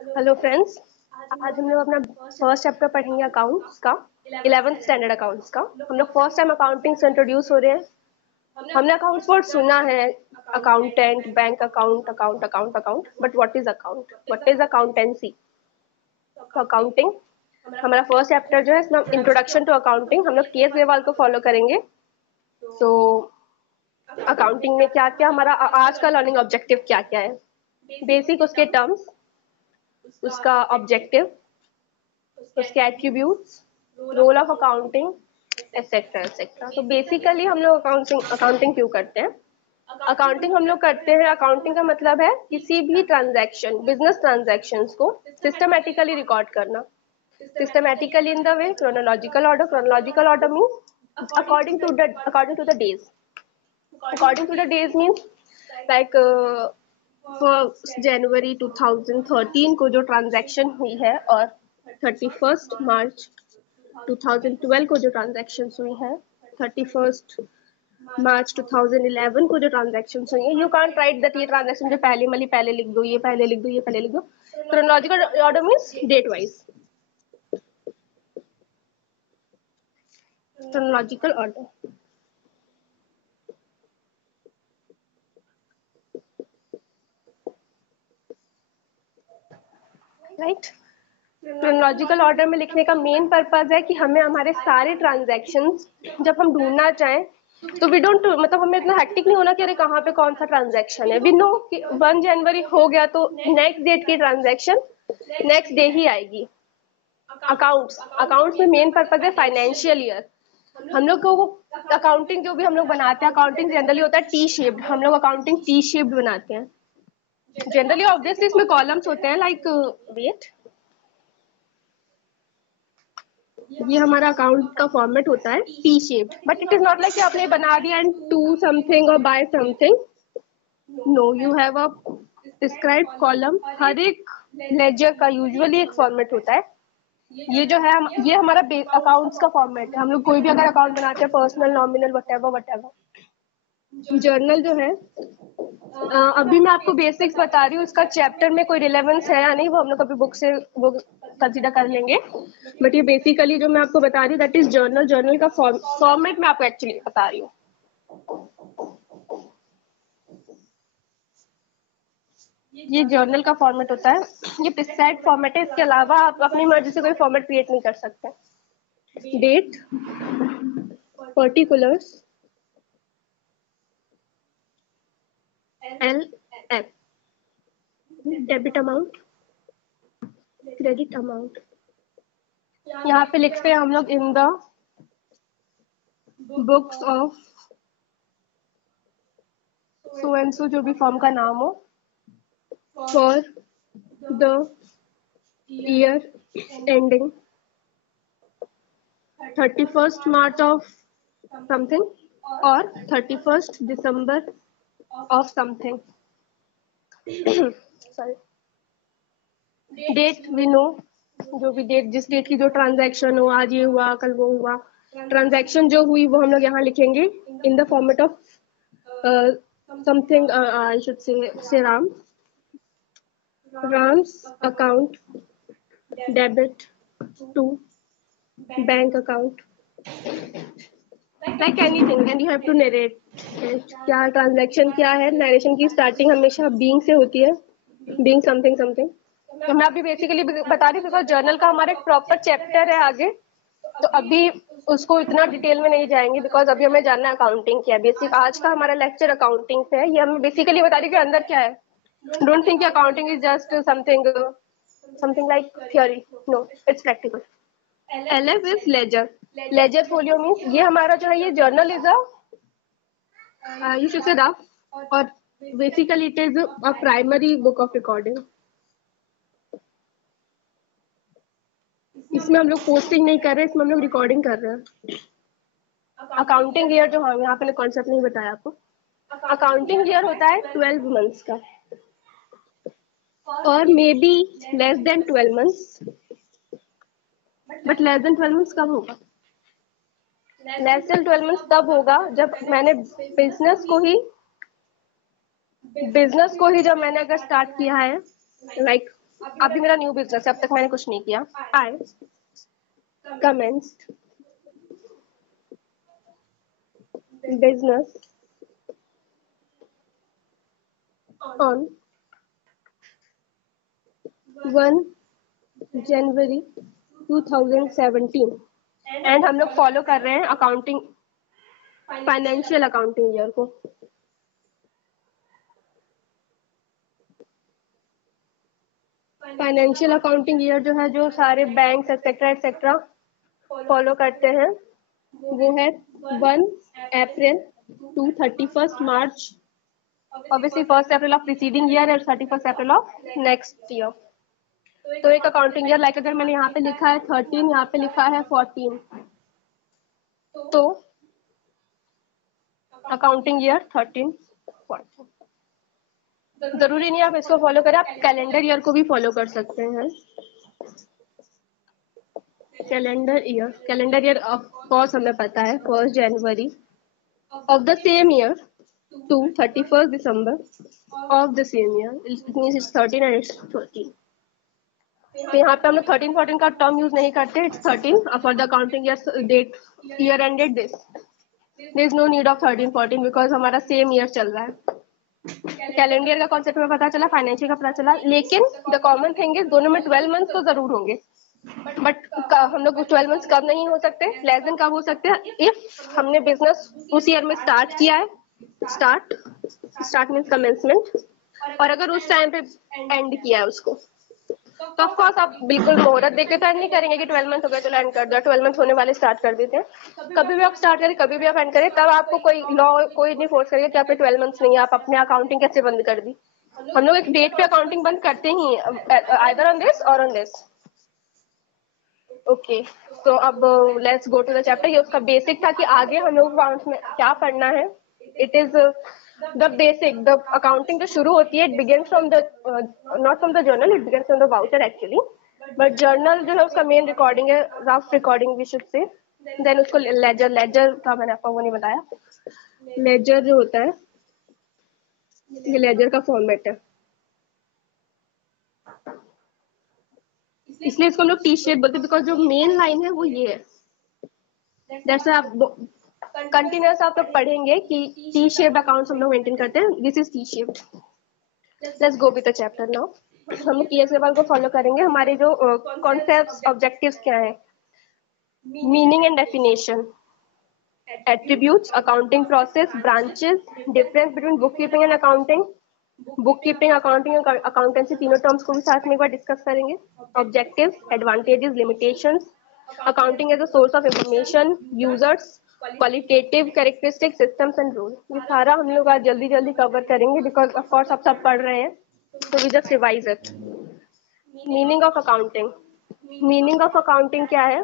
Hello friends, आज हम लोग अपना फर्स्ट चैप्टर पढ़ेंगे अकाउंट्स का, 11th स्टैंडर्ड अकाउंट्स का। हम लोग फर्स्ट टाइम अकाउंटिंग से इंट्रोड्यूस हो रहे हैं। हमने अकाउंट्स वर्ड सुना है, accountant, bank account, account account account, but what is account, what is accountancy? तो अकाउंटिंग हमारा फर्स्ट चैप्टर जो है, इसमें इंट्रोडक्शन टू अकाउंटिंग हम लोग केस वेवाल को फॉलो करेंगे। तो अकाउंटिंग में क्या क्या हमारा आज का लर्निंग ऑब्जेक्टिव क्या क्या है, बेसिक उसके टर्म्स, उसका ऑब्जेक्टिव, उसके attributes, role of accounting, etcetera etcetera. तो बेसिकली हम लोग अकाउंटिंग क्यों करते हैं? अकाउंटिंग हम लोग करते हैं, अकाउंटिंग का मतलब है किसी भी ट्रांजैक्शन, बिजनेस ट्रांजैक्शंस को सिस्टमैटिकली रिकॉर्ड करना। Systematically in the way chronological order, chronological order means according to the days. According to the days means like 1 जनवरी 2013 को जो ट्रांजैक्शन हुई है और 31 मार्च 2012 को जो ट्रांजैक्शन हुई है, 31 मार्च 2011 को जो ट्रांजैक्शन हुई है, यू कांट राइट दैट ये ट्रांजैक्शन जो पहले वाली पहले लिख दो, ये पहले लिख दो, ये पहले लिख दो। Chronological order means date wise, chronological order. Right, chronological order में लिखने का मेन पर्पज है कि हमें हमारे सारे ट्रांजैक्शंस जब हम ढूंढना चाहें तो वी डोंट, मतलब हमें इतना हेक्टिक नहीं होना कि अरे कहाँ पे कौन सा ट्रांजैक्शन है। वी नो कि 1 जनवरी हो गया तो नेक्स्ट डेट की ट्रांजैक्शन नेक्स्ट डे ही आएगी। अकाउंट्स में मेन पर्पज है फाइनेंशियल ईयर। हम लोग को अकाउंटिंग जो भी हम लोग बनाते हैं, अकाउंटिंग जनरली होता है टी शेप्ड। हम लोग अकाउंटिंग टी शेप्ड बनाते हैं जनरली। ऑब्वियसली इसमें कॉलम्स होते हैं, लाइक वेट, ये हमारा अकाउंट का फॉर्मेट होता है T shaped, but it is not like आपने बना दिया एंड टू समथिंग और by something. No, you have a describe column. हर एक लेजर का यूजुअली एक फॉर्मेट होता है। ये जो है ये हमारा अकाउंट्स का फॉर्मेट है। हम लोग कोई भी अगर अकाउंट बनाते हैं, पर्सनल, नॉमिनल, व्हाटएवर। जर्नल जो है, अभी मैं आपको बेसिक्स बता रही हूँ, इसका चैप्टर में कोई रिलेवेंस है या नहीं वो हम लोग अभी बुक से वो कंसिडर कर लेंगे। बट ये बेसिकली जो मैं आपको बता रही हूँ दैट इज जर्नल। जर्नल का फॉर्मेट मैं आपको एक्चुअली बता रही हूँ। ये जर्नल का फॉर्मेट होता है, ये प्रिस्क्राइब्ड फॉर्मेट है। इसके अलावा आप अपनी मर्जी से कोई फॉर्मेट क्रिएट नहीं कर सकते। Date, particulars, LF, debit amount, credit amount. यहाँ पे लिखते हैं हम लोग in the books of so and so, जो भी फॉर्म का नाम हो, for the year ending 31 March of something और 31 December of something. Sorry, date we know, जो भी डेट, जिस डेट की जो ट्रांजैक्शन हो, आज ये हुआ कल वो हुआ, ट्रांजैक्शन जो हुई वो हम लोग यहाँ लिखेंगे in the format of something, I should say Ram's account debit to bank account, like anything, and you have to narrate क्या ट्रांजैक्शन क्या है। नरेशन की स्टार्टिंग हमेशा बीइंग से होती है, बीइंग समथिंग समथिंग। तो मैं अभी बेसिकली बता रही हूँ बिकॉज जर्नल का हमारा एक प्रॉपर चैप्टर है आगे, तो अभी उसको इतना डिटेल में नहीं जाएंगे बिकॉज अभी हमें जानना है अकाउंटिंग क्या है। बेसिक आज का हमारा लेक्चर अकाउंटिंग पे है। ये हमें बेसिकली बता रही हूँ कि अंदर क्या है। Don't think accounting is just something like theory, no, it's practical. LF is ledger. Ledger folio means ये हमारा जो है ये journal is a you should say rough, और basically it is a primary book of recording. इसमें हम लोग posting नहीं कर रहे, इसमें हम लोग रिकॉर्डिंग कर रहे हैं। अकाउंटिंग ईयर जो हम यहाँ पे कॉन्सेप्ट नहीं बताया आपको, अकाउंटिंग ईयर होता है 12 मंथ्स का, और may be less than 12 months. But less than 12 months कब होगा? लेस देन 12 मंथ्स तब होगा जब मैंने बिजनेस को ही जब मैंने अगर स्टार्ट किया है, लाइक अभी मेरा न्यू बिजनेस है, अब तक मैंने कुछ नहीं किया। आई commenced business on 1 January 2017 and हम लोग फॉलो कर रहे हैं अकाउंटिंग फाइनेंशियल अकाउंटिंग ईयर को। फाइनेंशियल अकाउंटिंग ईयर जो है, जो सारे बैंक एक्सेट्रा फॉलो करते हैं, वो है 1 April to 31 March. Obviously 1 April of preceding year और 31 अप्रैल ऑफ नेक्स्ट ईयर। तो एक अकाउंटिंग ईयर, लाइक अगर मैंने यहाँ पे लिखा है 13, यहाँ पे लिखा है 14, तो अकाउंटिंग ईयर 13 14। जरूरी नहीं आप इसको फॉलो करें, आप कैलेंडर ईयर को भी फॉलो कर सकते हैं। कैलेंडर ईयर ऑफ कोर्स हमें पता है 1 January of the same year to 31st December of the same year. It means it's 13 and it's 14. तो यहाँ पे हम लोग 13 14 का टर्म यूज नहीं करते, it's 13 for the accounting date year ended this. There is no need of 13 14 because हमारा same year चल रहा है। कैलेंडर का कॉन्सेप्ट में पता चला, फाइनेंशियल का पता चला, लेकिन द कॉमन थिंग इज दोनों में 12 मंथ्स तो जरूर होंगे, बट हम लोग 12 मंथ्स कब नहीं हो सकते, लेस देन कब हो सकते हैं, इफ हमने बिजनेस उस ईयर में स्टार्ट किया है। स्टार्ट मीन्स कमेंसमेंट, और अगर उस टाइम पे एंड किया है उसको, तो ऑफ कोर्स आप बिल्कुल मुहूर्त देके तो एंड नहीं करेंगे कि 12 मंथ हो गए चलो एंड कर दो। 12 मंथ होने वाले स्टार्ट कर देते हैं। कभी भी आप स्टार्ट करें, कभी भी आप एंड करें, तब आपको कोई लॉ कोई नहीं फोर्स करेगा कि आपके 12 मंथ्स नहीं है, आप अपने अकाउंटिंग कैसे बंद कर दी। हम लोग एक डेट पे अकाउंटिंग बंद करते ही, आइदर ऑन दिस और ऑन दिस। ओके, तो अब let's go to the chapter. ये उसका बेसिक था कि आगे हम लोग अकाउंट्स में क्या पढ़ना है। It is the basic, the accounting जो शुरू होती है, it begins from the not from the journal, it begins from the voucher actually, but journal जो है उसका मेन रिकॉर्डिंग है, rough recording we should say. Then उसको लेजर का मैंने आपको वो नहीं बताया। लेजर जो होता है, ये लेजर का फॉर्मेट है, इसलिए इसको हम लोग टी शेप बोलते हैं, बिकॉज जो मेन लाइन है वो ये है। जैसे आप कंटिन्यूस आप लोग पढ़ेंगे कि टी शेप्ड अकाउंट्स हम लोग मेंटेन करते हैं, this is T shaped. Let's go with the chapter now. हम लोग टीएस लेवल को फॉलो करेंगे। हमारे जो कॉन्सेप्ट्स ऑब्जेक्टिव्स क्या है, meaning and definition, attributes, accounting process, branches, difference between book keeping and accounting, book keeping, accounting और accountancy, तीनों टर्म्स को भी साथ में एक बार डिस्कस करेंगे। Objectives, advantages, limitations, accounting as a source of information, users, qualitative characteristic, systems and rule. ये सारा हम लोग आज जल्दी जल्दी कवर करेंगे, बिकॉज ऑफ कोर्स आप सब पढ़ रहे हैं, so we just revise it. Meaning of accounting, meaning of accounting क्या है?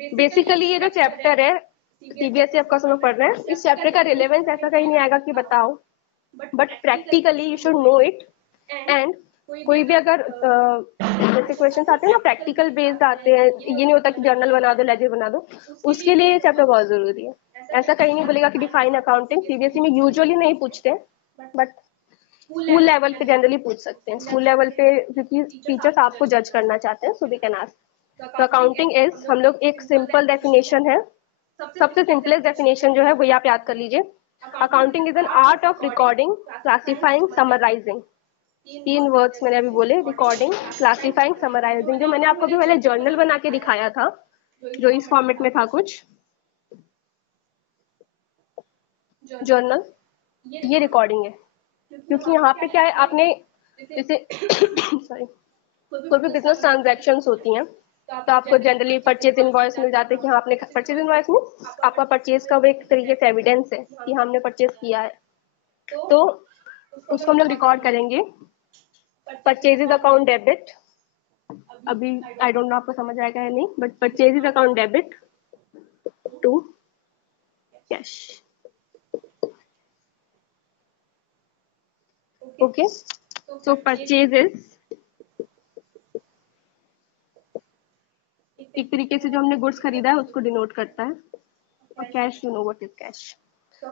बेसिकली ये जो चैप्टर है सीबीएसई आपका समझ पढ़ रहे हैं, इस चैप्टर का रिलेवेंस ऐसा कहीं नहीं आएगा कि बताओ, but practically you should know it. And कोई भी अगर जैसे क्वेश्चन आते हैं ना, प्रैक्टिकल बेस्ड आते हैं, ये नहीं होता कि जर्नल बना दो, लेजर बना दो, उसके लिए ये चैप्टर बहुत जरूरी है। ऐसा कहीं नहीं बोलेगा कि डिफाइन अकाउंटिंग, सीबीएसई में यूजुअली नहीं पूछते, बट स्कूल लेवल पे जनरली पूछ सकते हैं। स्कूल लेवल पे क्योंकि टीचर्स आपको जज करना चाहते हैं, सो दे कैन आस्क। तो अकाउंटिंग इज, हम लोग एक सिंपल डेफिनेशन है, सबसे सिंपलेस्ट डेफिनेशन जो है वो आप याद कर लीजिए। Accounting is an art of recording, classifying, summarising. 3 words मैंने अभी बोले, रिकॉर्डिंग, क्लासिफाइंग, समराइजिंग। जो मैंने आपको भी पहले जर्नल बना के दिखाया था, जो इस फॉर्मेट में था कुछ जर्नल, ये रिकॉर्डिंग है। क्योंकि यहाँ पे क्या है, आपने जैसे सॉरी, कोई भी बिजनेस ट्रांजैक्शंस होती हैं, तो आपको जनरली परचेज इनवॉइस मिल जाते हैं कि हाँ आपने परचेज इनवॉइस में आपका परचेज का वो एक तरीके से एविडेंस है कि हमने परचेज किया है, तो उसको हम लोग रिकॉर्ड करेंगे। परचेजेज अकाउंट डेबिट, अभी आई डोंट नो आपको समझ आएगा या नहीं, but purchases account debit to cash. Okay, so purchases एक तरीके से जो हमने गुड्स खरीदा है उसको डिनोट करता है, और cash, you know what is cash.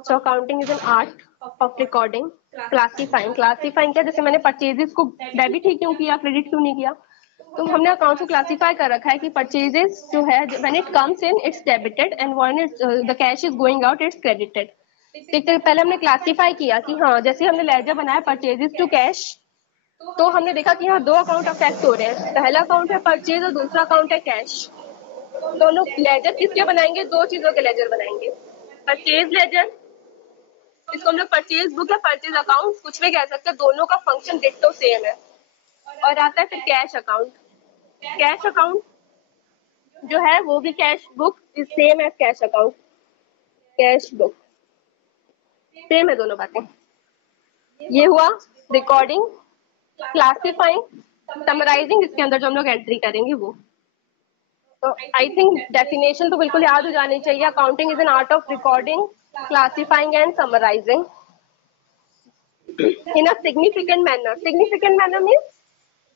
So accounting is an art of recording, classifying. Classifying क्या, जैसे मैंने परचेजेस को डेबिट ही क्यों किया, क्रेडिट क्यों नहीं किया, तो हमने अकाउंट को क्लासीफाई कर रखा है कि परचेजेस जो है when it comes in its debited and when it's the cash is going out it's credited. ठीक है, पहले हमने क्लासीफाई किया कि हाँ, जैसे हमने लेजर बनाया परचेजेस टू कैश, तो हमने देखा कि यहाँ दो अकाउंट अफेक्ट हो रहे हैं। पहला अकाउंट है परचेज और दूसरा अकाउंट है कैश। तो हम लोग लेजर किसके बनाएंगे, दो चीजों के लेजर बनाएंगे। परचेज लेजर, इसको हम लोग परचेज बुक या परचेज अकाउंट कुछ भी कह सकते हैं, दोनों का फंक्शन डिट्टो सेम है। और आता है फिर कैश अकाउंट। कैश अकाउंट जो है वो भी cash book is same as cash account. Cash book same है दोनों बातें। ये हुआ रिकॉर्डिंग, क्लासिफाइंग, समराइजिंग, इसके अंदर जो हम लोग एंट्री करेंगे वो। तो आई थिंक डेफिनेशन तो बिल्कुल याद हो जानी चाहिए। Accounting is an art of recording, classifying and summarising in a significant manner. Significant manner means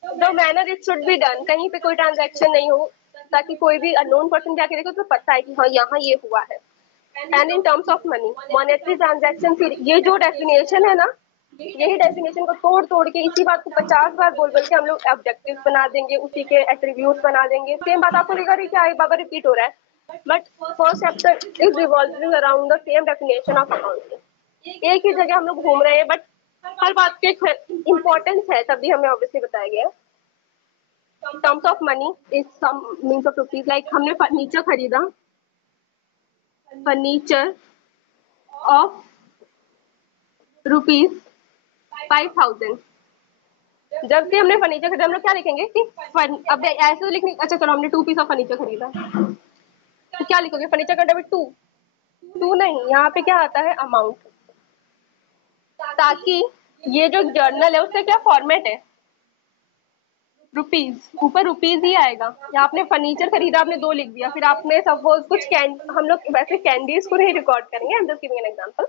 the manner it should be done. कहीं पे कोई ट्रांजैक्शन नहीं हो ताकि कोई भी अननोन पर्सन जाके देखो तो पता है कि हाँ यहाँ ये हुआ है। And in terms of money, monetary transaction. ये जो डेफिनेशन है ना, यही डेफिनेशन को तोड़ तोड़ के इसी बात को 50 बार बोल बोल के हम लोग ऑब्जेक्टिव बना देंगे, उसी के एट्रीब्यूट बना देंगे। सेम बात आपको लगेगा क्या एक बार रिपीट हो रहा है, but first chapter is revolving around the same definition of accounting. एक ही जगह हम लोग घूम रहे हैं, बट हर बात के इम्पोर्टेंस है, तभी हमें ऑब्वियसली बताया गया है। Terms of money is some means of rupees. Like हमने फर्नीचर खरीदा, फर्नीचर ऑफ रुपीज 5000। जब से हमने फर्नीचर खरीदा हम लोग क्या लिखेंगे कि अब ऐसे तो लिखने, अच्छा चलो हमने 2 पीस ऑफ फर्नीचर खरीदा, तो क्या लिखोगे, फर्नीचर का डेबिट 2 नहीं, यहाँ पे क्या आता है अमाउंट। ताकि ये जो जर्नल है उसका क्या फॉर्मेट है, रुपीज, ऊपर रुपीज ही आएगा। या आपने फर्नीचर खरीदा, आपने 2 लिख दिया, फिर आपने सपोज कुछ हम लोग वैसे कैंडीज को नहीं रिकॉर्ड करेंगे, I am just giving an example.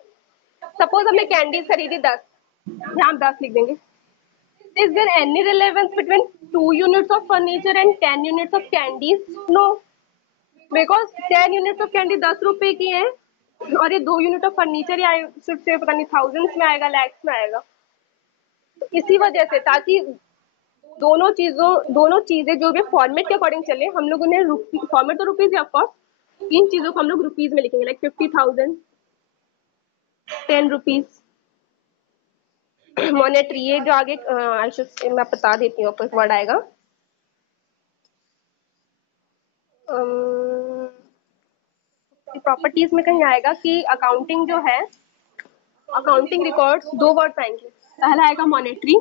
Suppose हमने कैंडीज खरीदी 10, यहाँ हम 10 लिख देंगे। Is there any relevance between 2 units of furniture and 10 units of candies? No, because 10 units of candy 10 रुपए की है और ये 2 यूनिट ऑफ फर्नीचर या से पता नहीं थाउजेंड्स में आएगा, लैक्स में आएगा। इसी वजह से, ताकि दोनों चीजें जो भी फॉर्मेट के अकॉर्डिंग चले, हम लोग उन्हें फॉर्मेट तो रुपीज है ऑफकोर्स, इन चीजों को हम लोग रुपीज में लिखेंगे। Like 50,000, 10 rupees, monetary. ये जो आगे मैं बता देती हूँ आपको, एक वर्ड आएगा प्रॉपर्टीज में कहीं आएगा कि अकाउंटिंग जो है, अकाउंटिंग रिकॉर्ड्स 2 वर्ड आएंगे। पहला आएगा मॉनेटरी,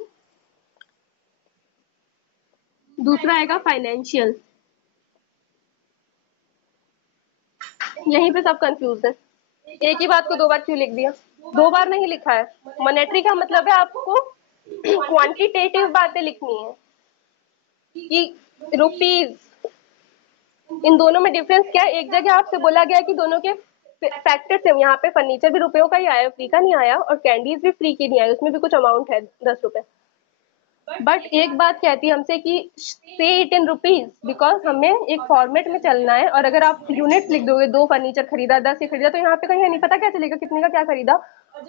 दूसरा आएगा फाइनेंशियल। यहीं पे सब कंफ्यूज है, एक ही बात को 2 बार क्यों लिख दिया, 2 बार नहीं लिखा है। मॉनेटरी का मतलब है आपको क्वांटिटेटिव बातें लिखनी है कि रुपीज, इन दोनों में डिफरेंस क्या है। एक जगह आपसे बोला गया कि दोनों के फैक्टर्स हैं, यहाँ पे फर्नीचर भी रुपयों का ही आया, फ्री का नहीं आया, और कैंडीज भी फ्री की नहीं आई, उसमें भी कुछ अमाउंट है 10 रुपए। बट एक बात कहती है हमसे कि से इट इन रुपीज, बिकॉज हमें एक फॉर्मेट में चलना है। और अगर आप यूनिट लिख दोगे, 2 फर्नीचर खरीदा, 10 ही खरीदा, तो यहाँ पे कहीं नहीं पता क्या चलेगा कितने का क्या खरीदा।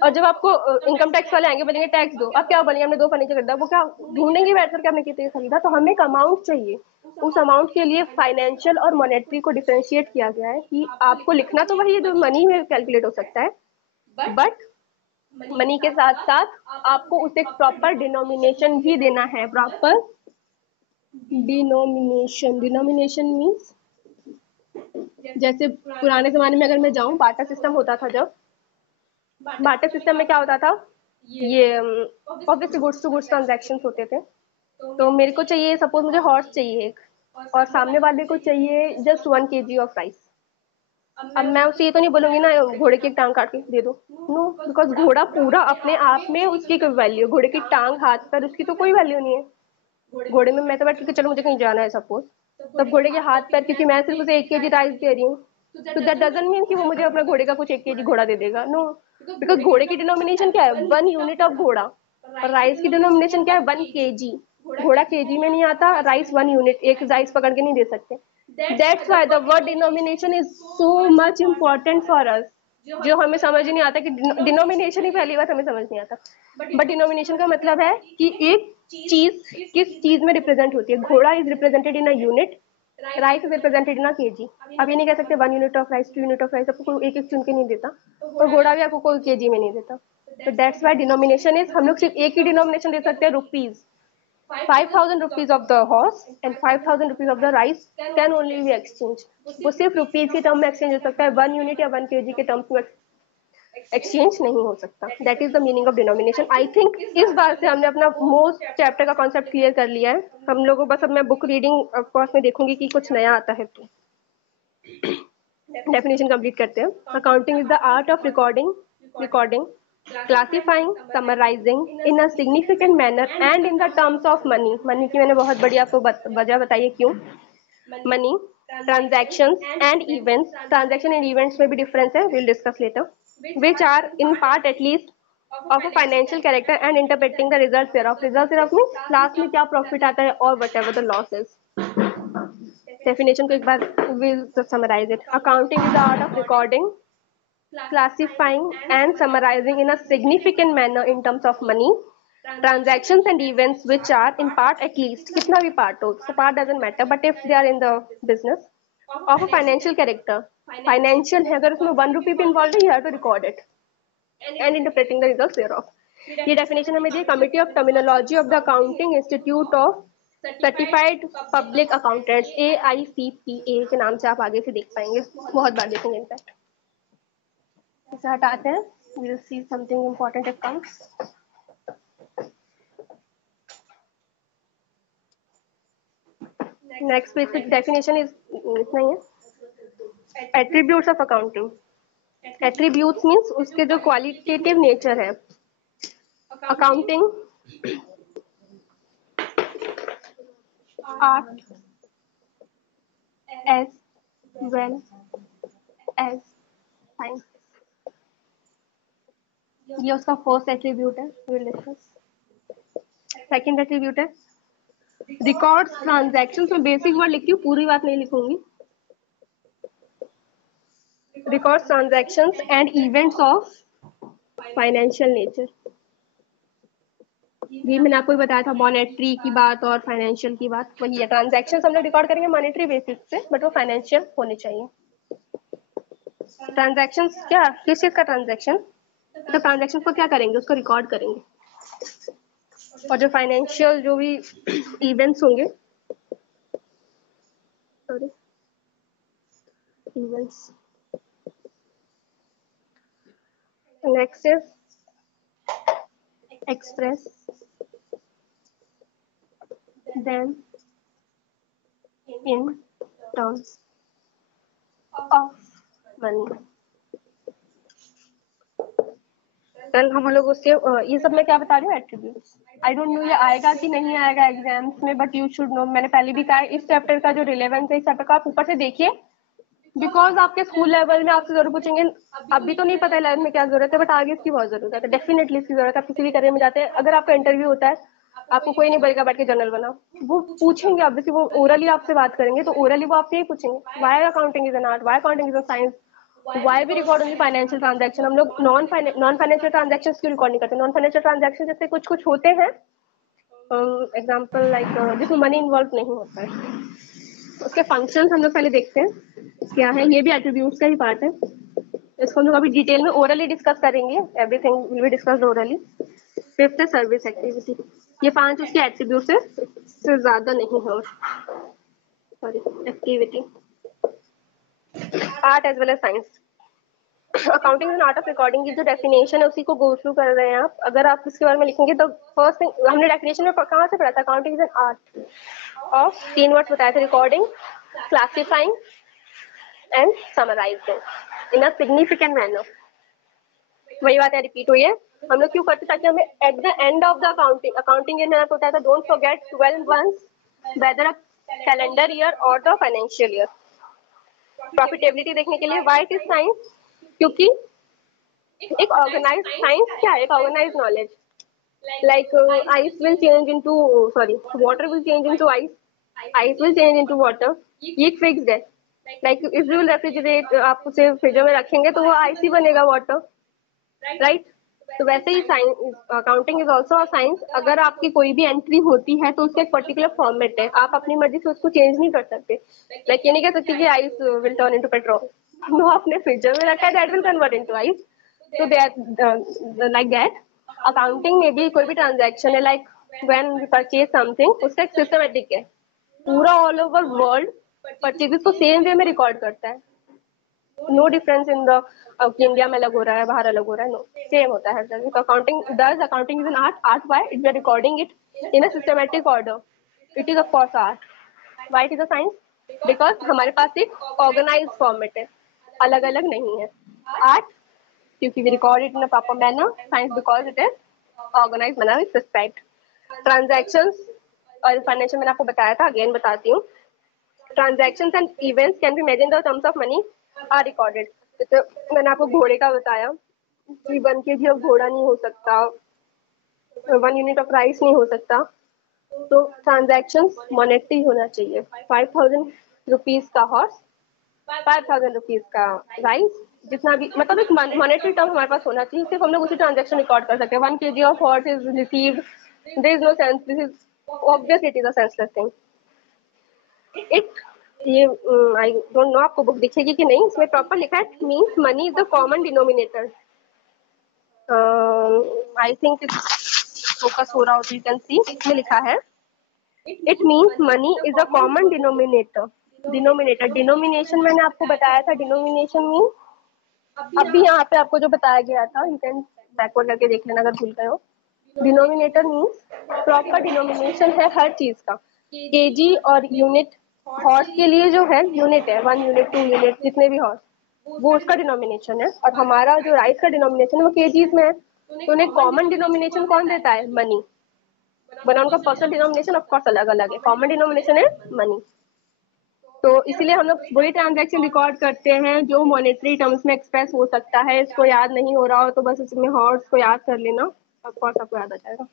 और जब आपको इनकम टैक्स वाले आएंगे बोलेंगे टैक्स दो, आप क्या बोलेंगे हमने 2 फर्नीचर खरीदा, वो क्या ढूंढेंगे बैठ कर के हमने कितने खरीदा। तो हमें एक अमाउंट चाहिए, उस अमाउंट के लिए फाइनेंशियल और मॉनेटरी को डिफरेंशिएट किया गया है कि आपको लिखना तो वही है जो मनी में कैलकुलेट हो सकता है, बट मनी के साथ साथ आपको उसे प्रॉपर डिनोमिनेशन भी देना है। प्रॉपर डिनोमिनेशन मीन्स, जैसे पुराने जमाने में अगर मैं जाऊं, बाटा सिस्टम होता था। जब बाटा सिस्टम में क्या होता था, ये obviously goods to goods transactions होते थे। तो मेरे को चाहिए, सपोज मुझे हॉर्स चाहिए एक, और सामने वाले को चाहिए जस्ट 1 kg ऑफ राइस। अब मैं उसे ये तो नहीं बोलूंगी ना घोड़े की टांग काट के दे दो, नो, बिकॉज घोड़ा पूरा अपने आप में उसकी कोई वैल्यू, घोड़े की टांग, हाथ पर उसकी तो कोई वैल्यू नहीं है। घोड़े में मैं तो बैठ के चलो मुझे कहीं जाना है सपोज, तब घोड़े के हाथ पैर, क्योंकि मैं सिर्फ उसे 1 kg राइस दे रही हूँ, तो दैट डजंट मीन कि वो मुझे अपने घोड़े का कुछ 1 kg घोड़ा दे देगा, नो, बिकॉज घोड़े की डिनोमिनेशन क्या है, 1 यूनिट ऑफ घोड़ा, और राइस की डिनोमिनेशन क्या है, 1 kg। घोड़ा केजी में नहीं आता, राइस 1 यूनिट, एक राइस पकड़ के नहीं दे सकते। That's why the word denomination is so much important for us. जो हमें समझ ही नहीं आता कि डिनोमिनेशन ही पहली बार हमें समझ नहीं आता। बट डिनोमिनेशन का मतलब है कि एक चीज किस चीज में रिप्रेजेंट होती है। घोड़ा is represented in a unit, rice is represented in a KG. अब ये नहीं कह सकते 1 unit of rice, 2 unit of rice, आपको कोई एक एक चुन के नहीं देता, और घोड़ा भी आपको कोई केजी में नहीं देता। तो दैट्स वाई डिनोमिनेशन इज, हम लोग सिर्फ एक ही डिनोमिनेशन दे सकते हैं, rupees. 5,000 rupees of the horse and 5,000 rupees of the rice can only be exchanged. वो सिर्फ रुपीज के टर्म में एक्सचेंज हो सकता है, 1 यूनिट या 1 केजी के टर्म्स में एक्सचेंज नहीं हो सकता। That is the meaning of denomination. I think इस बार से हमने अपना मोस्ट चैप्टर का कॉन्सेप्ट क्लियर कर लिया है हम लोगों को। बस अब मैं बुक रीडिंग ऑफ कोर्स में देखूंगी कि कुछ नया आता है तो। डेफिनेशन कंप्लीट करते हैं। Accounting is the art of recording, classifying, summarizing in a significant manner and in the terms of money. Money की मैंने बहुत बड़ी आपको वजह बताई है क्यों। Money, transactions and events, transaction and events में भी difference है, we'll discuss later, which are in part at least of a financial character and interpreting the results thereof. Results thereof means last में क्या profit आता है और whatever the loss is. Definition को एक बार we'll summarize it. Accounting is the art of recording, classifying and summarizing in a significant manner in terms of money, transactions and events which are in part at least, kitna bhi part ho, so part doesn't matter, but if they are in the business of a financial character, financial है, अगर उसमें 1 rupee भी involved है, you have to record it and interpreting the results thereof. ये definition हमें दी Committee of Terminology of the Accounting Institute of certified public accountants, AICPA के नाम से आप आगे से देख पाएंगे, बहुत बार देखेंगे इनफैक्ट। इसे हटाते हैं, we'll see something important it comes. Next basic definition is इतना ही है। Attributes of accounting. Attributes means उसके जो qualitative nature है। Accounting art as well as science. ये उसका फर्स्ट एट्रीब्यूट है, we'll discuss. सेकंड एट्रीब्यूट है रिकॉर्ड्स ट्रांजैक्शंस में बेसिक वर्ड लिखती हूँ, पूरी बात नहीं लिखूंगी। Records transactions and events of financial nature. ये मैंने आपको बताया था, मॉनेटरी की बात और फाइनेंशियल की बात वही है। ट्रांजैक्शंस हम लोग रिकॉर्ड करेंगे मॉनेटरी बेसिस पे, बट वो फाइनेंशियल होने चाहिए। ट्रांजैक्शंस क्या, किस चीज का ट्रांजैक्शन, तो ट्रांजैक्शन को क्या करेंगे, उसको रिकॉर्ड करेंगे। और जो फाइनेंशियल जो भी इवेंट्स होंगे, sorry events, next is express them in terms of money. कल हम लोग उसके ये सब मैं क्या बता रही हूँ, एट्रीब्यूट्स। आई डोंट नो ये आएगा कि नहीं आएगा एग्जाम्स में, बट यू शुड नो। मैंने पहले भी कहा इस चैप्टर का जो रिलेवेंस है इस चैप्टर का आप ऊपर से देखिए, बिकॉज आपके स्कूल लेवल में आपसे जरूर पूछेंगे। अभी तो नहीं पता है 11 में क्या जरूरत है, बट आगे इसकी बहुत जरूरत है, डेफिनेटली इसकी जरूरत है। आप किसी भी करियर में जाते हैं, अगर आपका इंटरव्यू होता है, आपको कोई नहीं बोलेगा बैठ के जर्नल बनाओ, वो पूछेंगे ऑब्वियसली, वो ओरली आपसे बात करेंगे, तो ओरली वो आपसे ही पूछेंगे why accounting is an art, why accounting is a science, why we record only financial transaction. हम लोग नॉन फाइनेंशियल ट्रांजैक्शन क्यों रिकॉर्ड नहीं करते। नॉन फाइनेंशियल ट्रांजैक्शन जैसे कुछ कुछ होते हैं, एग्जाम्पल लाइक जिसमें मनी इन्वॉल्व नहीं होता है, उसके फंक्शंस हम लोग पहले देखते हैं क्या है। ये भी एट्रीब्यूट्स का ही पार्ट है, इसको हम लोग अभी डिटेल में ओरली डिस्कस करेंगे, everything will be discussed orally. Fifth है सर्विस एक्टिविटी। ये 5 उसके एट्रीब्यूट्स है, इससे ज्यादा नहीं है। Sorry, activity, art as well as science. Accounting and art of recording की जो डेफिनेशन है उसी को गो थ्रू कर रहे हैं आप। अगर आप इसके बारे में लिखेंगे तो फर्स्ट थिंग हमने डेफिनेशन में कहाँ से पढ़ा था, accounting is an art of, 3 words बताए थे, recording, classifying and summarising in a significant manner. वही बात है, रिपीट हुई है। हम लोग क्यों करते ताकि हमें at the end of the accounting year होता है, don't forget 12 months weather a calendar year और द फाइनेंशियल ईयर। प्रॉफिटेबिलिटी देखने के लिए व्हाई इट इज साइंस, क्योंकि एक ऑर्गेनाइज साइंस क्या है, एक organise knowledge. Like ice will change into, sorry water will change into ice, ice will change into water, ये फिक्स्ड है। लाइक इफ यू रेफ्रिजरेट, आप उसे फ्रिज में रखेंगे तो वो आइस ही बनेगा, वाटर, राइट। तो वैसे ही science, accounting is also a science. अगर आपकी कोई भी एंट्री होती है तो उसका एक पर्टिकुलर फॉर्मेट है, आप अपनी मर्जी से उसको चेंज नहीं कर सकते। लाइक ये नहीं कह सकते कि ice will turn into petrol, वो आपने फ्रीजर में रखा है, that will convert into ice. तो दैट लाइक दैट अकाउंटिंग में भी कोई भी ट्रांजैक्शन है, like when we purchase something, उसका एक सिस्टमेटिक है, पूरा ऑल ओवर वर्ल्ड परचेजेस को सेम वे में रिकॉर्ड करता है। No difference in the India में अलग हो रहा है, बाहर अलग हो रहा है, नो, सेम होता है हर जगह। तो accounting is an art why it we are recording it in a systematic order, it is of course art. Why it is a science? Because हमारे पास एक ऑर्गेनाइज फॉर्मेट है, अलग अलग नहीं है। आर्ट क्योंकि we record it in a proper manner, science because it is organise manner with respect. Transactions और फाइनेंशियल मैंने आपको बताया था, अगेन बताती हूँ। Transactions and events can be measured in the terms of money are recorded. जैसे मैंने आपको घोड़े का बताया कि 1 kg ऑफ घोड़ा नहीं हो सकता, 1 यूनिट ऑफ राइस नहीं हो सकता। तो ट्रांजैक्शन मॉनेटरी होना चाहिए। 5,000 रुपीज का हॉर्स, 5,000 रुपीज का राइस, जितना भी, मतलब एक मॉनेटरी टर्म हमारे पास होना चाहिए, सिर्फ हम लोग उसी ट्रांजैक्शन रिकॉर्ड कर सकते हैं। 1 kg of horse is received, there is no sense, this is obvious, it is a senseless thing. It, ये आई डोंट नो आपको बुक दिखेगी कि नहीं, इसमें प्रॉपर लिखा है, means money is the common denominator. I think focus हो रहा हो तो यू कैन सी, इसमें लिखा है it means money is the common denominator. Denominator, denomination मैंने आपको बताया था, डिनोमिनेशन मीन अभी यहाँ पे आपको जो बताया गया था, यू कैन बैकवर्ड करके देख लेना अगर भूल गए हो। डिनोमिनेटर मीन्स प्रॉपर डिनोमिनेशन है हर चीज का। केजी और यूनिट, हॉर्स के लिए जो है यूनिट है, 1 यूनिट, 2 यूनिट, जितने भी हॉर्स, वो उसका डिनोमिनेशन है। और हमारा जो राइस का डिनोमिनेशन है वो केजीज में है। तो उन्हें कॉमन डिनोमिनेशन कौन देता है? मनी। बना उनका पर्सनल डिनोमिनेशन ऑफ कोर्स अलग अलग है, कॉमन डिनोमिनेशन है मनी। तो इसीलिए हम लोग वही ट्रांजैक्शन रिकॉर्ड करते हैं जो मॉनेटरी टर्म्स में एक्सप्रेस हो सकता है। इसको याद नहीं हो रहा हो तो बस इसमें हॉर्स को याद कर लेना, ऑफ कोर्स आपको याद आ जाएगा।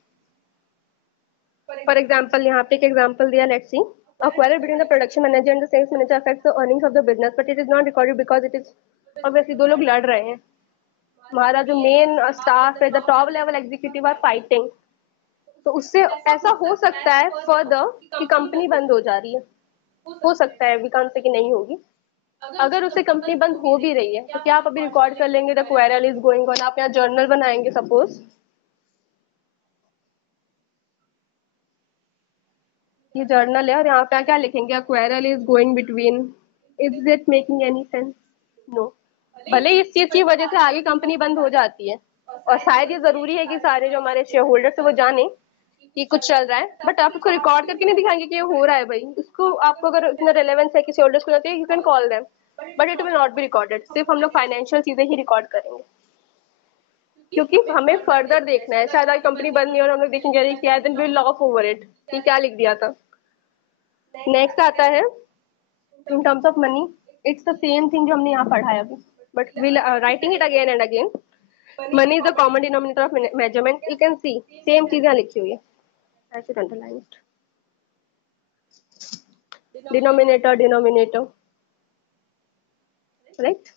फॉर एग्जाम्पल, यहाँ पे एक एग्जाम्पल दिया, let's see, a quarrel between the production manager and the sales manager affects the earnings of the business, but it is not recorded because it is obviously दो लोग लड़ रहे हैं, हमारा जो मेन स्टाफ है, the top level executive are fighting. तो उससे ऐसा हो सकता है फर्दर कि कंपनी बंद हो जा रही है, हो सकता है, विकांत से कि नहीं होगी। अगर उससे कंपनी बंद हो भी रही है तो क्या आप अभी रिकॉर्ड कर लेंगे the quarrel is going on? आप यहाँ जर्नल बनाएंगे सपोज, ये जर्नल है और यहाँ पे क्या लिखेंगे? A quarrel is going between, is it making any sense? No. भले इस चीज की वजह से आगे कंपनी बंद हो जाती है और शायद ये जरूरी है कि सारे जो हमारे शेयर होल्डर्स है वो जाने कि कुछ चल रहा है, बट आप उसको रिकॉर्ड करके नहीं दिखाएंगे कि ये हो रहा है भाई। उसको आपको अगर इतना रेलेवेंस है किसी होल्डर्स को जाती है, you can call them, but it will not be recorded. सिर्फ हम लोग फाइनेंशियल चीजें ही रिकॉर्ड करेंगे क्योंकि हमें फर्दर देखना है। शायद आज कंपनी बंद नहीं और हम लोग देखेंगे अरे क्या है, then we'll look over it कि क्या लिख दिया था। नेक्स्ट आता है in terms of money, it's the same thing जो हमने यहाँ पढ़ा है अभी, but we'll writing it again and again. Money is the common denominator of measurement, you can see same चीज यहाँ लिखी हुई है, I should underline it. Denominator, denominator, right?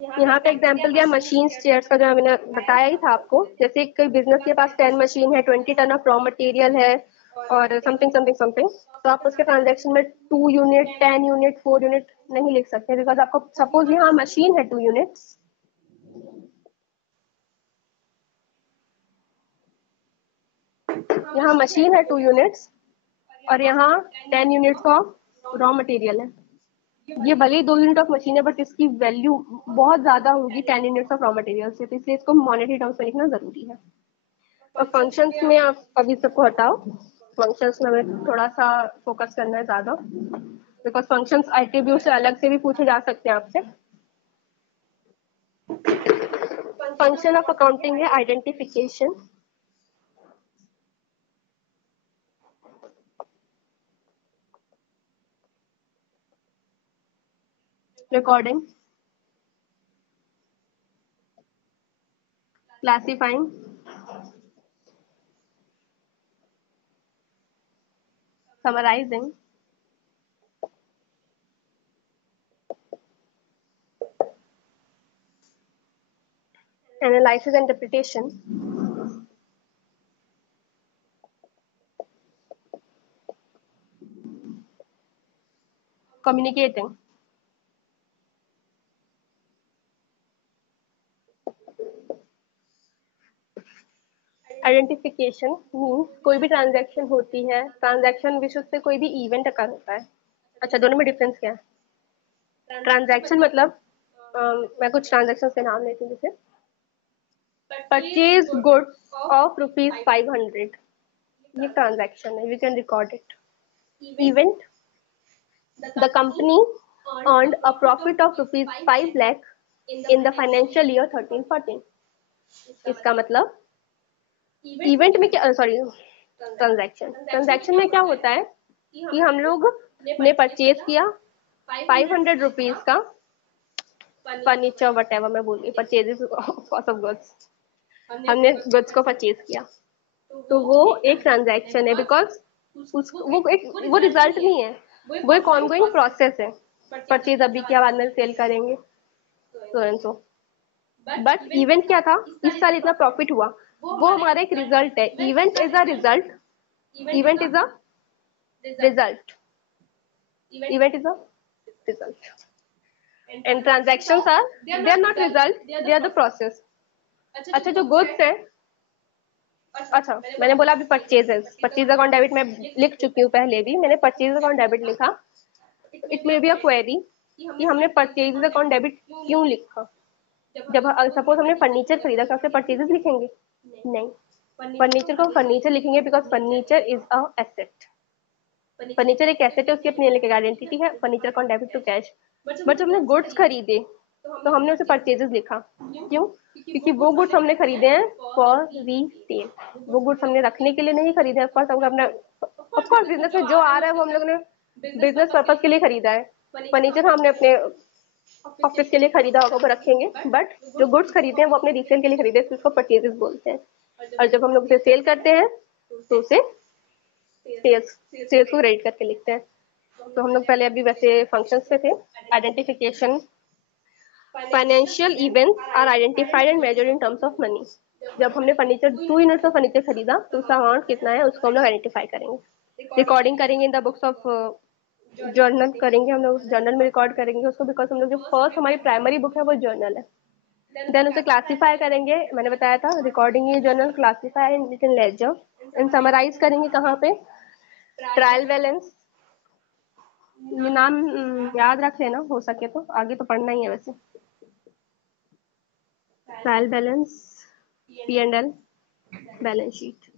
यहाँ पे एग्जाम्पल दिया मशीन्स चेयर्स का, जो मैंने बताया ही था आपको। जैसे कोई बिजनेस के पास 10 मशीन है, 20 टन ऑफ रॉ मटेरियल है और समथिंग समथिंग समथिंग, तो आप उसके ट्रांजेक्शन में 2 यूनिट, 10 यूनिट, 4 यूनिट नहीं लिख सकते, बिकॉज आपको सपोज यहाँ मशीन है 2 यूनिट्स, यहाँ मशीन है 2 यूनिट्स और यहाँ 10 यूनिट्स ऑफ रॉ मटेरियल है। ये भले ही 2 यूनिट ऑफ मशीन है बट इसकी वैल्यू बहुत ज्यादा होगी 10 यूनिट्स ऑफ रॉ मटेरियल से, तो इसलिए इसको मॉनेटरी टर्म्स में लिखना जरूरी है। और फंक्शंस में आप अभी सबको हटाओ, फंक्शंस में हमें थोड़ा सा फोकस करना है ज्यादा, बिकॉज फंक्शंस एट्रीब्यूट से अलग से भी पूछे जा सकते हैं आपसे। फंक्शन ऑफ अकाउंटिंग है identification, recording, classifying, summarising, Analysis and interpretation. Communicating. Identification means कोई भी ट्रांजैक्शन होती है, ट्रांजैक्शन विशेष से कोई भी इवेंट अकर होता है। अच्छा, दोनों में डिफरेंस क्या है? ट्रांजैक्शन मतलब मैं कुछ ट्रांजैक्शन के नाम लेती हूँ, जैसे परचेज गुड्स ऑफ ₹500, ये ट्रांजैक्शन है, we can record it. Event, the company earned a profit of ₹5 lakh in the financial year 13-14। इसका मतलब इवेंट में क्या, सॉरी, ट्रांजैक्शन में क्या होता है कि हम लोग ने परचेज किया 500 रुपीज का फर्नीचर, वट एवर मैं बोल रही, परचेजेस ऑफ गुड्स, हमने गुड्स को परचेज किया, तो वो एक ट्रांजैक्शन है, बिकॉज वो रिजल्ट नहीं है, वो एक ऑनगोइंग प्रोसेस है। परचेज अभी किया, बाद में सेल करेंगे, सो एंड सो। बट इवेंट क्या था, इस साल इतना प्रॉफिट हुआ, वो हमारा एक रिजल्ट है। Event is a result, event is a result, event is a result, and transactions are, they are not result, they are the process. अच्छा, जो गुड्स है, अच्छा मैंने बोला अभी परचेज अकाउंट डेबिट मैं लिख चुकी हूँ, पहले भी मैंने परचेज अकाउंट डेबिट लिखा। It may be a query कि हमने परचेज अकाउंट डेबिट क्यों लिखा। जब सपोज हमने फर्नीचर खरीदा, क्या उससे परचेजेस लिखेंगे? नहीं, फर्नीचर को फर्नीचर लिखेंगे, because furniture is a asset. Furniture एक एसेट है, उसकी अपनी अलग आइडेंटिटी है। Furniture account debit to cash. But जब हमने गुड्स खरीदे तो हमने उसे परचेजेस लिखा। क्यों? क्योंकि वो गुड्स हमने खरीदे हैं फॉर रीसेल, वो गुड्स हमने रखने के लिए नहीं खरीदे हैं। ऑफकोर्स हम अपना, ऑफकोर्स बिजनेस में जो आ रहा है वो हम लोगों ने बिजनेस पर्पज के लिए खरीदा है। फर्नीचर हमने अपने ऑफिस के लिए खरीदा होगा, वो रखेंगे, बट जो गुड्स खरीदे हैं वो अपने रीसेल के लिए खरीदे, तो उसको परचेजेस बोलते हैं। और जब हम लोग उसे सेल करते हैं तो उसे सेल्स को क्रेडिट करके लिखते हैं। तो हम लोग पहले अभी वैसे फंक्शंस पे थे। Identification, financial events are identified and measured in terms of money. जब हमने फर्नीचर 2 यूनिट्स ऑफ फर्नीचर खरीदा तो उसका अमाउंट कितना है उसको हम लोग आइडेंटिफाई करेंगे। रिकॉर्डिंग करेंगे इन द बुक्स ऑफ, जर्नल करेंगे, हम लोग जर्नल में रिकॉर्ड करेंगे उसको, बिकॉज हम लोग जो फर्स्ट हमारी प्राइमरी बुक है वो जर्नल है। देन उसे क्लासीफाई करेंगे, मैंने बताया था रिकॉर्डिंग ये journal, classify in little ledger, and summarise करेंगे कहाँ पे? Trial balance. नाम याद रख लेना, हो सके तो आगे तो पढ़ना ही है वैसे। Trial balance, P&L, balance sheet,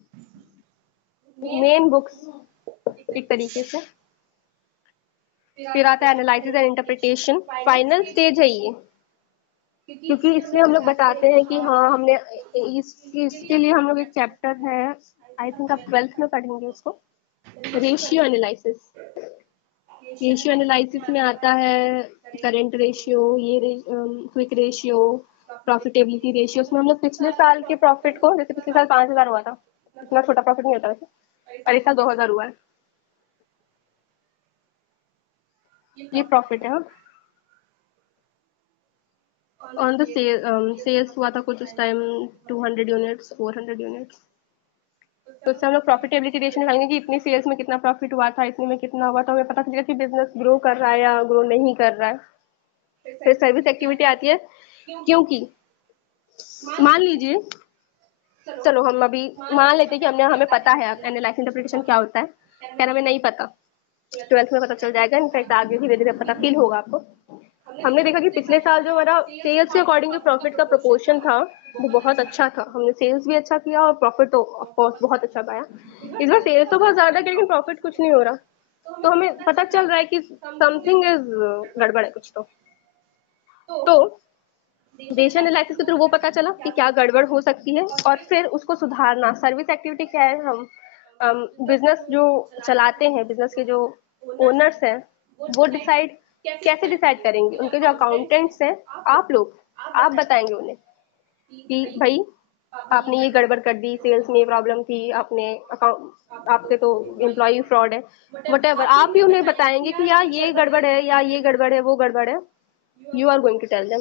main books एक तरीके से। फिर आता है analysis and interpretation, final stage है ये, क्योंकि इसलिए हम लोग बताते हैं कि हाँ हमने इसके लिए हम लोग एक चैप्टर है, आई थिंक आप 12th में पढ़ेंगे उसको, रेशियो एनालिसिस। रेशियो एनालिसिस में आता है करेंट रेशियो, ये क्विक रेशियो, प्रॉफिटेबिलिटी रेशियो। उसमें हम लोग पिछले साल के प्रॉफिट को, जैसे पिछले साल 5,000 हुआ था, इतना छोटा प्रॉफिट नहीं होता वैसे, और इस साल 2,000 हुआ है, ये प्रॉफिट है। ऑन द सेल्स हुआ था कुछ उस टाइम 200 यूनिट्स, 400 यूनिट्स, तो उससे हम लोग प्रॉफिटेबिलिटी रेशियो निकालेंगे कि इतनी सेल्स में कितना प्रॉफिट हुआ था, इतने में कितना हुआ, तो हमें पता चलेगा कि बिजनेस ग्रो कर रहा है या ग्रो नहीं कर रहा है। फिर सर्विस एक्टिविटी आती है, क्योंकि मान लीजिए, चलो हम अभी मान लेते हैं कि हमें पता है एनालाइसिस इंटरप्रिटेशन क्या होता है, क्या हमें नहीं पता, 12th में पता चल जाएगा, इनफैक्ट आगे धीरे धीरे पता फील होगा आपको। हमने देखा कि पिछले साल जो हमारा सेल्स के अकॉर्डिंग जो प्रॉफिट का प्रोपोर्शन था वो बहुत अच्छा था, हमने सेल्स भी अच्छा किया और प्रॉफिट तो ऑफकोर्स बहुत अच्छा पाया। इस बार सेल्स तो बहुत ज्यादा किया लेकिन प्रॉफिट कुछ नहीं हो रहा, तो हमें पता चल रहा है कि समथिंग इज गड़बड़ है कुछ। तो डेटा एनालिसिस के थ्रू वो पता चला कि क्या गड़बड़ हो सकती है और फिर उसको सुधारना। सर्विस एक्टिविटी क्या है, हम बिजनेस जो चलाते हैं, बिजनेस के जो ओनर्स हैं, वो डिसाइड कैसे डिसाइड करेंगे, उनके जो अकाउंटेंट्स हैं, आप बताएंगे उन्हें कि भाई आपने ये गड़बड़ कर दी, सेल्स में प्रॉब्लम थी, आपने अकाउंट, आपके तो एम्प्लॉय फ्रॉड है, व्हाटएवर, आप ही उन्हें बताएंगे कि यार ये गड़बड़ है या ये गड़बड़ है, वो गड़बड़ है, you are going to tell them.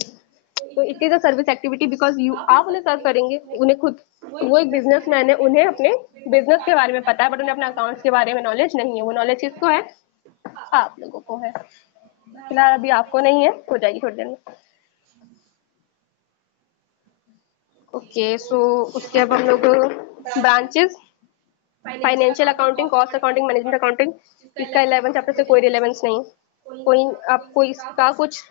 तो it is a service activity because you आप उन्हें सर्व करेंगे, उन्हें खुद, वो एक बिजनेसमैन है, उन्हें अपने बिजनेस के बारे में पता है बट उन्हें अपने अकाउंट्स के बारे में नॉलेज नहीं है। वो नॉलेज किसको है? आप लोगों को है। फिलहाल अभी आपको नहीं है, हो जाएगी थोड़ी देर में। ओके सो उसके अब हम लोग branches, financial accounting, cost accounting, management accounting, इसका 11 चैप्टर से कोई रिलेवेंस नहीं। कोई आपको इसका कुछ